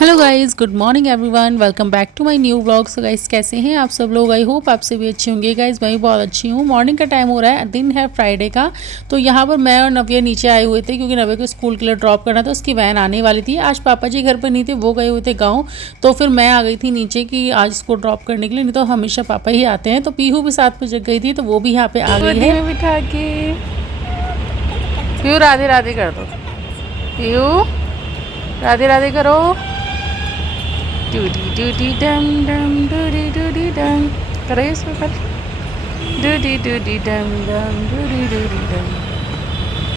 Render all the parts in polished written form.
Hello guys, good morning everyone, welcome back to my new vlog. So guys कैसे हैं आप सब लोग? आई होप आपसे भी अच्छे होंगे। गाइज़ मैं भी बहुत अच्छी हूँ। मॉर्निंग का टाइम हो रहा है, दिन है फ्राइडे का। तो यहाँ पर मैं और नव्या नीचे आए हुए थे क्योंकि नव्या को स्कूल के लिए ड्रॉप करना था, उसकी वैन आने वाली थी। आज पापा जी घर पर नहीं थे, वो गए हुए थे गाँव। तो फिर मैं आ गई थी नीचे कि आज इसको ड्रॉप करने के लिए, नहीं तो हमेशा पापा ही आते हैं। तो पीहू भी साथ में जग गई थी, तो वो भी यहाँ पर आ गई है। बिठा के पीहू राधे राधे कर दो। पीहू राधे राधे करो। डूडी डूडी डम डम डूडी डूडी डम करो इसमें कर। डूडी डूडी डम डम डूडी डूडी डम।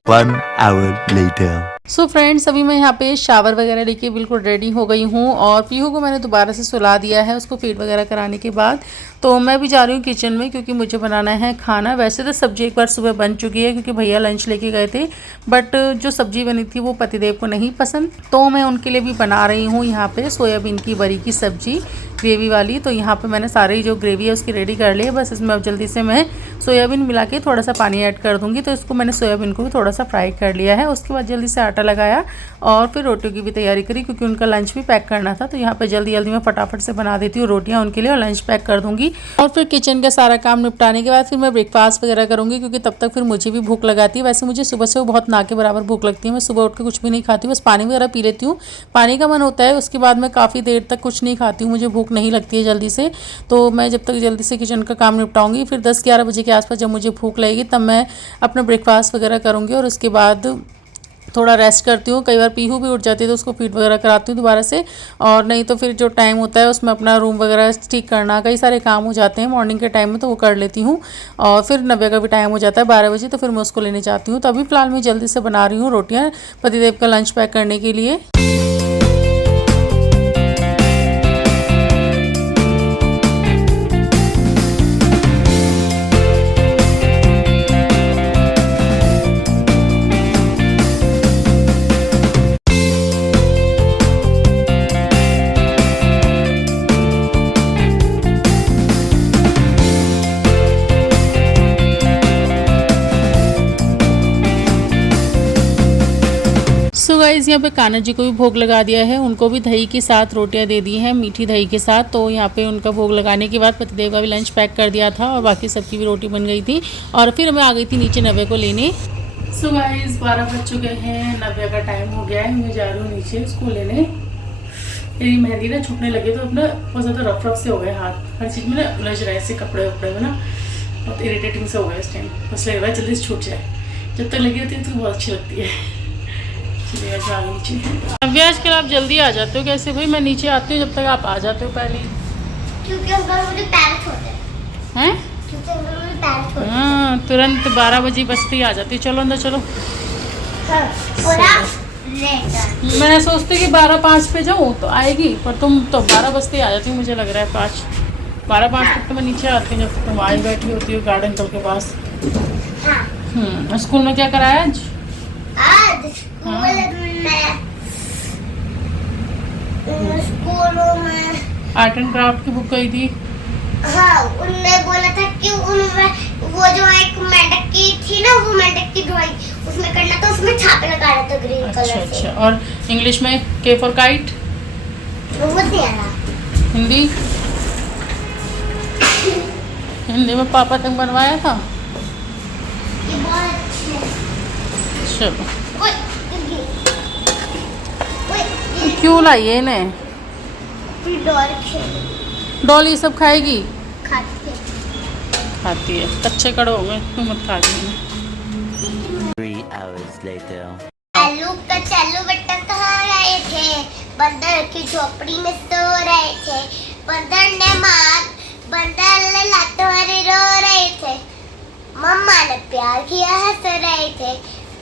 1 hour later. सो फ्रेंड्स, अभी मैं यहाँ पे शावर वगैरह लेके बिल्कुल रेडी हो गई हूँ और पीहू को मैंने दोबारा से सुला दिया है उसको फीड वगैरह कराने के बाद। तो मैं भी जा रही हूँ किचन में क्योंकि मुझे बनाना है खाना। वैसे तो सब्जी एक बार सुबह बन चुकी है क्योंकि भैया लंच लेके गए थे, बट जो सब्जी बनी थी वो पतिदेव को नहीं पसंद, तो मैं उनके लिए भी बना रही हूँ यहाँ पे सोयाबीन की बड़ी की सब्जी ग्रेवी वाली। तो यहाँ पे मैंने सारी जो ग्रेवी है उसकी रेडी कर ली है। बस इसमें अब जल्दी से मैं सोयाबीन मिला के थोड़ा सा पानी ऐड कर दूँगी। तो इसको मैंने सोयाबीन को भी थोड़ा सा फ्राई कर लिया है। उसके बाद जल्दी से आटा लगाया और फिर रोटियों की भी तैयारी करी क्योंकि उनका लंच भी पैक करना था। तो यहाँ पे जल्दी जल्दी मैं फटाफट से बना देती हूँ रोटियाँ उनके लिए और लंच पैक कर दूँगी। और फिर किचन का सारा काम निपटाने के बाद फिर मैं ब्रेकफास्ट वगैरह करूँगी क्योंकि तब तक फिर मुझे भी भूख लगाती है। वैसे मुझे सुबह से वो बहुत ना के बराबर भूख लगती है। मैं सुबह उठ के कुछ भी नहीं खाती, बस पानी वगैरह पी लेती हूँ। पानी का मन होता है, उसके बाद मैं काफ़ी देर तक कुछ नहीं खाती हूँ, मुझे भूख नहीं लगती है जल्दी से। तो मैं जब तक जल्दी से किचन का काम निपटाऊँगी फिर 10-11 बजे के आसपास जब मुझे भूख लगेगी तब मैं अपना ब्रेकफास्ट वगैरह करूँगी और उसके बाद थोड़ा रेस्ट करती हूँ। कई बार पीहू भी उठ जाती है तो उसको फीड वगैरह कराती हूँ दोबारा से, और नहीं तो फिर जो टाइम होता है उसमें अपना रूम वगैरह ठीक करना, कई सारे काम हो जाते हैं मॉर्निंग के टाइम में, तो वो कर लेती हूँ। और फिर नव्या का भी टाइम हो जाता है 12 बजे, तो फिर मैं उसको लेने जाती हूँ। तो अभी फ़िलहाल मैं जल्दी से बना रही हूँ रोटियाँ पतिदेव का लंच पैक करने के लिए। सो गाइज़ यहाँ पे कान्हा जी को भी भोग लगा दिया है, उनको भी दही के साथ रोटियां दे दी हैं, मीठी दही के साथ। तो यहाँ पे उनका भोग लगाने के बाद पतिदेव का भी लंच पैक कर दिया था और बाकी सबकी भी रोटी बन गई थी। और फिर मैं आ गई थी नीचे नव्या को लेने। सो गाइज़ 12 बज चुके हैं, नव्या का टाइम हो गया है, मैं जा रही हूँ नीचे उसको लेने। मेरी मेहंदी ना छूटने लगे तो अपना बहुत ज़्यादा रफ रफ से हो गए हाथ, हर चीज़ में ना उलझ रहे ऐसे कपड़े वपड़े में ना, बहुत इरीटेटिंग से हो गया इस टाइम। बस लग रहा है जल्दी से छूट जाए, जब तक लगी होती है तो बहुत अच्छी लगती है। नव्या आजकल आप जल्दी आ जाते हो कैसे भाई? मैं नीचे आती हूँ जब तक आप आ जाते हो पहले। क्योंकि अंकल मुझे पैर छोड़े हैं? क्योंकि अंकल मुझे पैर छोड़े। हाँ, तुरंत 12 बजे बजती आ जाती। चलो अंदर चलो। हाँ, और आप लेट। मैं सोचती कि 12:05 पे जाऊँ तो आएगी, पर तुम तो 12 बजते आ जाती हो, मुझे लग रहा है 12:05 तक तो मैं नीचे आती हूँ जब तुम आई बैठी होती हो गार्डन अंकल के पास। हाँ। स्कूल में क्या कराया आज? स्कूल में आर्ट एंड क्राफ्ट की बुक गई थी। हाँ, उनने बोला था कि उनमें वो जो एक मेंढक की थी ना, वो मेंढक की ड्राइंग उसमें करना था, उसमें छापे लगा रहे थे ग्रीन कलर से। अच्छा। और इंग्लिश में के फॉर काइट। वो नहीं आ रहा। हिंदी में पापा तक बनवाया था। ये बहुत अच्छे हैं। चलो। ये क्यों लाइए इन्हें? डॉल ये सब खाएगी? खाती है। कच्चे कड़े हो गए, तुम मत खा दी। 3 hours later. चलो बेटा कहाँ रहे थे? बंदर की झोपड़ी में सो रहे थे। बंदर लातों रो रहे थे। मम्मा ने प्यार किया हंस रहे थे।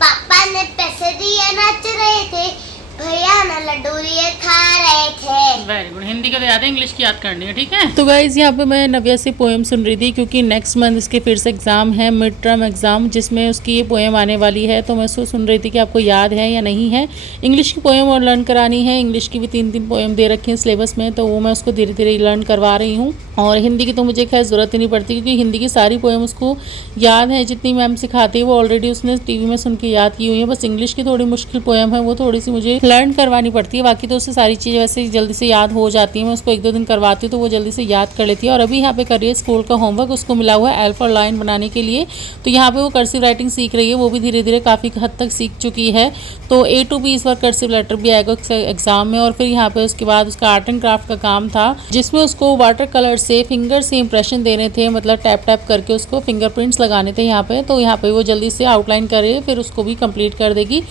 पापा ने पैसे दिए नाच रहे थे। भैया ना लड्डू लिए खा रहे थे। Very good. हिंदी का तो याद है, इंग्लिश की याद करनी है, ठीक है। तो गाइज यहाँ पे मैं नव्या से पोएम सुन रही थी क्योंकि नेक्स्ट मंथ इसके फिर से एग्जाम है, मिड टर्म एग्जाम, जिसमें उसकी ये पोएम आने वाली है। तो मैं उसको सुन रही थी कि आपको याद है या नहीं है। इंग्लिश की पोएम और लर्न करानी है, इंग्लिश की भी 3-3 पोएम दे रखी हैं सिलेबस में, तो वो मैं उसको धीरे धीरे लर्न करवा रही हूँ। और हिंदी की तो मुझे खैर ज़रूरत ही नहीं पड़ती क्योंकि हिंदी की सारी पोएम उसको याद है, जितनी मैम सिखाती है वो ऑलरेडी उसने टीवी में सुन के याद की हुई है। बस इंग्लिश की थोड़ी मुश्किल पोएम है, वो थोड़ी सी मुझे लर्न करवानी पड़ती है। बाकी तो उससे सारी चीज़ें वैसे जल्दी से याद हो जाती हैं। मैं उसको 1-2 दिन करवाती हूँ तो वो जल्दी से याद कर लेती है। और अभी यहाँ पे कर रही है स्कूल का होमवर्क, उसको मिला हुआ है अल्फ़ा लाइन बनाने के लिए। तो यहाँ पे वो कर्सिव राइटिंग सीख रही है, वो भी धीरे धीरे काफ़ी हद तक सीख चुकी है। तो A to B इस बार कर्सिव लेटर भी आएगा एग्जाम में। और फिर यहाँ पे उसके बाद उसका आर्ट एंड क्राफ्ट का काम था, जिसमें उसको वाटर कलर से फिंगर से इंप्रेशन देने थे, मतलब टैप टैप करके उसको फिंगरप्रिंट्स लगाने थे यहाँ पे। तो यहाँ पे वो जल्दी से आउटलाइन कर रही है, फिर उसको भी कंप्लीट कर देगी।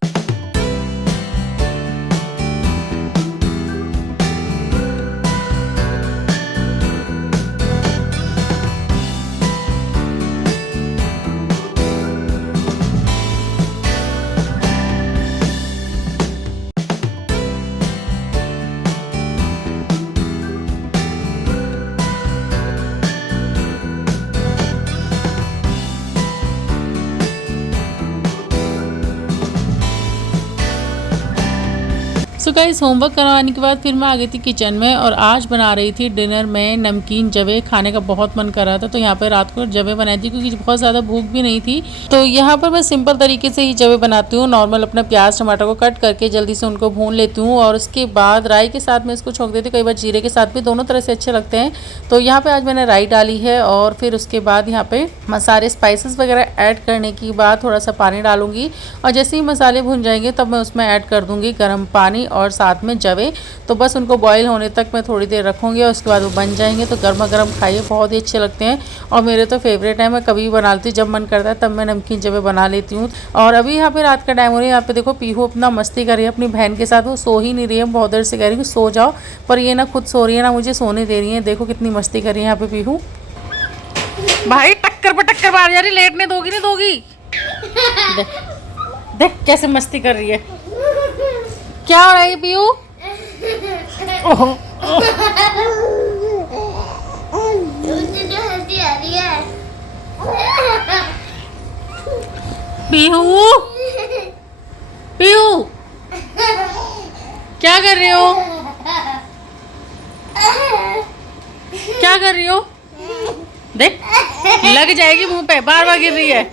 सो गाइस, होमवर्क करवाने के बाद फिर मैं आ गई थी किचन में और आज बना रही थी डिनर में नमकीन जवे। खाने का बहुत मन कर रहा था तो यहाँ पर रात को जवे बनाई थी क्योंकि बहुत ज़्यादा भूख भी नहीं थी। तो यहाँ पर मैं सिंपल तरीके से ही जवे बनाती हूँ। नॉर्मल अपना प्याज टमाटर को कट करके जल्दी से उनको भून लेती हूँ और उसके बाद राई के साथ मैं इसको छोंक देती हूँ, कई बार जीरे के साथ भी, दोनों तरह से अच्छे लगते हैं। तो यहाँ पर आज मैंने राई डाली है और फिर उसके बाद यहाँ पर मसाले स्पाइसेस वगैरह ऐड करने के बाद थोड़ा सा पानी डालूंगी और जैसे ही मसाले भुन जाएंगे तब मैं उसमें ऐड कर दूँगी गर्म पानी और साथ में जवे। तो बस उनको बॉईल होने तक मैं थोड़ी देर रखूँगी और उसके बाद वो बन जाएंगे। तो गर्मा गर्म खाइए, बहुत ही अच्छे लगते हैं और मेरे तो फेवरेट है। मैं कभी भी बना लेती हूँ, जब मन करता है तब मैं नमकीन जवे बना लेती हूँ। और अभी यहाँ पे रात का टाइम हो रहा है। यहाँ पे देखो पीहू अपना मस्ती कर रही है अपनी बहन के साथ, वो सो ही नहीं रही है। बहुत देर से कह रही हूँ सो जाओ, पर ये ना खुद सो रही है ना मुझे सोने दे रही है। देखो कितनी मस्ती कर रही है यहाँ पे पीहू। भाई टक्कर पर टक्कर मार जा रही, लेटने दोगी नहीं दोगी? देख देख कैसे मस्ती कर रही है। क्या हो रहा है पीहू? ओहो मुझे तो हंसी आ रही है। पीहू, पीहू क्या कर रहे हो? क्या कर रही हो? देख लग जाएगी मुंह पे, बार बार गिर रही है।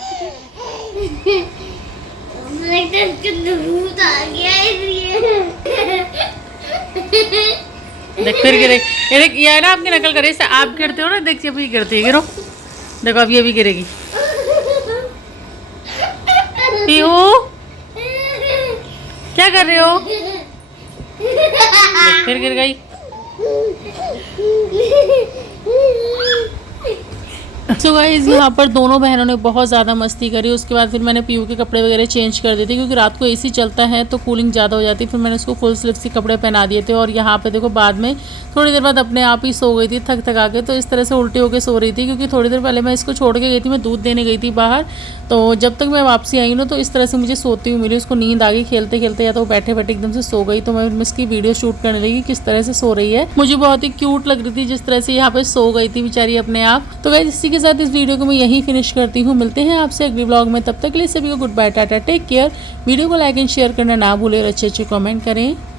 लगता है इसके भूत आ गया इसलिए। देख फिर गिरे। ये देख, ये ना आपकी नकल करे, आप गिरते हो ना, देख जब ये गिरती है, गिरो। देखो अब ये भी गिरेगी। पीहू क्या कर रहे हो? देख फिर गिर गई। सो गाइस, यहाँ पर दोनों बहनों ने बहुत ज़्यादा मस्ती करी। उसके बाद फिर मैंने पीहू के कपड़े वगैरह चेंज कर दिए थे क्योंकि रात को एसी चलता है तो कूलिंग ज़्यादा हो जाती है। फिर मैंने उसको फुल स्लीव्स के कपड़े पहना दिए थे और यहाँ पे देखो बाद में थोड़ी देर बाद अपने आप ही सो गई थी थक थका के। तो इस तरह से उल्टी होकर सो रही थी क्योंकि थोड़ी देर पहले मैं इसको छोड़ के गई थी, मैं दूध देने गई थी बाहर। तो जब तक मैं वापसी आई ना तो इस तरह से मुझे सोती हुई मिली। उसको नींद आ गई खेलते खेलते, या तो बैठे बैठे एकदम से सो गई। तो मैं इसकी वीडियो शूट करने लगी किस तरह से सो रही है। मुझे बहुत ही क्यूट लग रही थी जिस तरह से यहाँ पे सो गई थी बेचारी अपने आप। तो गाइस, इसी के साथ इस वीडियो को मैं यहीं फिनिश करती हूँ। मिलते हैं आपसे अगले व्लॉग में, तब तक के लिए सभी को good bye, tata, take care. Video को लाइक एंड शेयर करना ना भूलें और अच्छे अच्छे कमेंट करें।